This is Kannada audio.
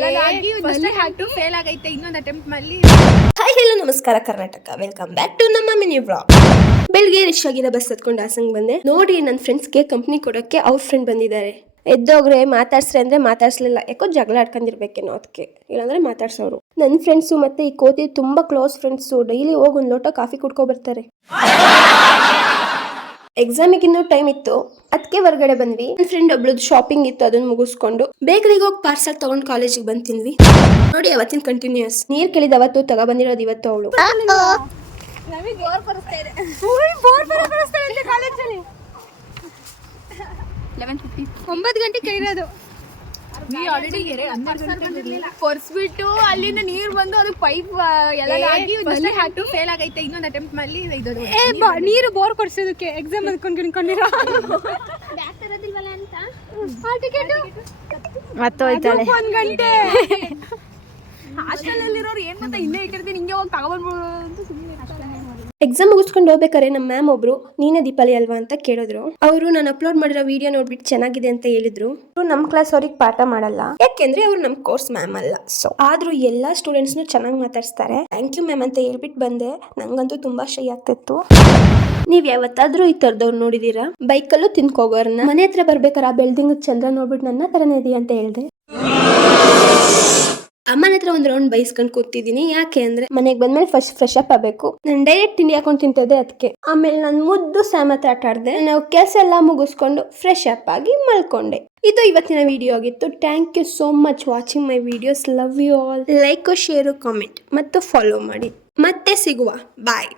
ಫೇಲ್ ಆಗೈತೆ ಇನ್ನೊಂದು ಅಟೆಂಪ್ಟ್ ಮಾಡಿ. ಹಾಯ್ ಹಲೋ ನಮಸ್ಕಾರ ಕರ್ನಾಟಕ, ವೆಲ್ಕಮ್ ಬ್ಯಾಕ್ ಟು ನಮ್ಮ ಮಿನಿ ವ್ಲಾಗ್. ಬೆಳಿಗ್ಗೆ ರಿಶ್ ಆಗಿದ ಬಸ್ ಹತ್ಕೊಂಡು ಹಾಸಂಗ್ ಬಂದೆ. ನೋಡಿ ನನ್ನ ಫ್ರೆಂಡ್ಸ್ಗೆ ಕಂಪ್ನಿ ಕೊಡೋಕ್ಕೆ ಅವ್ರ ಫ್ರೆಂಡ್ ಬಂದಿದ್ದಾರೆ. ಎದ್ದೋಗ್ರೆ ಮಾತಾಡ್ಸ್ರೆ ಅಂದ್ರೆ ಮಾತಾಡ್ಸ್ಲಿಲ್ಲ, ಯಾಕೋ ಜಗಳ ಆಡ್ಕೊಂಡಿರ್ಬೇಕೇನೋ ಅದಕ್ಕೆ, ಇಲ್ಲಾಂದ್ರೆ ಮಾತಾಡ್ಸೋರು. ನನ್ನ ಫ್ರೆಂಡ್ಸು ಮತ್ತೆ ಈ ಕೋತಿ ತುಂಬಾ ಕ್ಲೋಸ್ ಫ್ರೆಂಡ್ಸು. ಡೈಲಿ ಹೋಗಿ ಒಂದು ಲೋಟ ಕಾಫಿ ಕುಡ್ಕೊ ಬರ್ತಾರೆ. ಎಕ್ಸಾಮಿಗೆ ಇನ್ನೂ ಟೈಮ್ ಇತ್ತು, ಅದಕ್ಕೆ ಹೊರಗಡೆ ಬಂದ್ವಿ. ನನ್ನ ಫ್ರೆಂಡ್ ಒಬ್ಳದ್ದು ಶಾಪಿಂಗ್ ಇತ್ತು, ಅದನ್ನ ಮುಗಿಸ್ಕೊಂಡು ಬೇಕರಿಗೆ ಹೋಗಿ ಪಾರ್ಸಲ್ ತಗೊಂಡು ಕಾಲೇಜಿಗೆ ಬಂತಿದ್ವಿ. ನೋಡಿ ಅವತ್ತಿನ ಕಂಟಿನ್ಯೂಸ್. ನೀರ್ ಕೇಳಿದ ಅವತ್ತು ತಗೊಬಂದಿರೋದು ಇವತ್ತು ಅವಳು. 9 ಗಂಟೆಗೆ ಇರೋದು. ಕೊರ್ಸ್ಬಿಟ್ಟು ಅಲ್ಲಿಂದ ನೀರ್ ಬಂದು ಅದು ಪೈಪ್ ಎಲ್ಲ ಫೇಲ್ ಆಗೈತೆ ಇನ್ನೊಂದು ಅಟೆಂಪ್ಟ್ ಮಾಡಿ. ನೀರು ಬೋರ್ ಕೊಡ್ಸೋದಕ್ಕೆ ಎಕ್ಸಾಮ್ ಅಂದ್ಕೊಂಡಿರೋ ಮತ್ತೋಯ್ತಾಳೆ 1 ಗಂಟೆ. ಹಾಸ್ಟೆಲಲ್ಲಿರೋರು ಏನ್ ಮತ್ತೆ ಇಲ್ಲೇ ಇಟ್ಟಿರ್ತೀನಿ, ಹಿಂಗೆ ಹೋಗಿ ತಗೊಬಂದ್ಬಿಡು ಅಂತ ಸುಮ್ಮನೆ. ಎಕ್ಸಾಮ್ ಮುಗಿಸ್ಕೊಂಡು ಹೋಗ್ಬೇಕಾರೆ ನಮ್ಮ ಮ್ಯಾಮ್ ಒಬ್ರು ನೀನೇ ದೀಪಾಲಿ ಅಲ್ವಾ ಅಂತ ಕೇಳಿದ್ರು. ಅವರು ನಾನು ಅಪ್ಲೋಡ್ ಮಾಡಿರೋ ವಿಡಿಯೋ ನೋಡ್ಬಿಟ್ಟು ಚೆನ್ನಾಗಿದೆ ಅಂತ ಹೇಳಿದ್ರು. ನಮ್ಮ ಕ್ಲಾಸ್ ಅವ್ರಿಗೆ ಪಾಠ ಮಾಡಲ್ಲ, ಯಾಕೆಂದ್ರೆ ಅವ್ರು ನಮ್ಮ ಕೋರ್ಸ್ ಮ್ಯಾಮ್ ಅಲ್ಲ. ಸೊ ಆದ್ರೂ ಎಲ್ಲಾ ಸ್ಟೂಡೆಂಟ್ಸ್ನು ಚೆನ್ನಾಗಿ ಮಾತಾಡ್ಸ್ತಾರೆ. ಥ್ಯಾಂಕ್ ಯು ಮ್ಯಾಮ್ ಅಂತ ಹೇಳ್ಬಿಟ್ಟು ಬಂದೆ. ನಂಗಂತೂ ತುಂಬಾ ಶೈ ಆಗ್ತಿತ್ತು. ನೀವ್ ಯಾವತ್ತಾದ್ರೂ ಈ ತರದವ್ರು ನೋಡಿದೀರಾ? ಬೈಕಲ್ಲೂ ತಿನ್ಕೋಗೋರ್ನ. ಮನೆ ಹತ್ರ ಬರ್ಬೇಕಾರೆ ಆ ಬೆಳ್ದಿಂಗ್ ಚಂದ್ರ ನೋಡ್ಬಿಟ್ಟು ನನ್ನ ತರನೇ ಇದೆಯಾ ಅಂತ ಹೇಳ್ದೆ. ಅಮ್ಮನ ಹತ್ರ ಒಂದ್ ರೌಂಡ್ ಬೈಸ್ಕೊಂಡ್ ಕೂತಿದ್ದೀನಿ. ಯಾಕೆ ಅಂದ್ರೆ ಮನೆಗೆ ಬಂದ್ಮೇಲೆ ಫಸ್ಟ್ ಫ್ರೆಶ್ ಅಪ್ ಆಗಬೇಕು. ನಾನು ಡೈರೆಕ್ಟ್ ತಿಂಡಿ ಹಾಕೊಂಡು ತಿಂತಿದ್ದೆ ಅದಕ್ಕೆ. ಆಮೇಲೆ ನಾನು ಮುದ್ದು ಸ್ಯಾಮ್ ಹತ್ರ ಆಟ ಆಡ್ದೆ. ನಾವು ಕೆಲಸ ಎಲ್ಲ ಮುಗಿಸ್ಕೊಂಡು ಫ್ರೆಶ್ ಅಪ್ ಆಗಿ ಮಲ್ಕೊಂಡೆ. ಇದು ಇವತ್ತಿನ ವಿಡಿಯೋ ಆಗಿತ್ತು. Thank you so much watching my videos. Love you all. Like, share, comment ಮತ್ತು ಫಾಲೋ ಮಾಡಿ. ಮತ್ತೆ ಸಿಗುವ. ಬಾಯ್.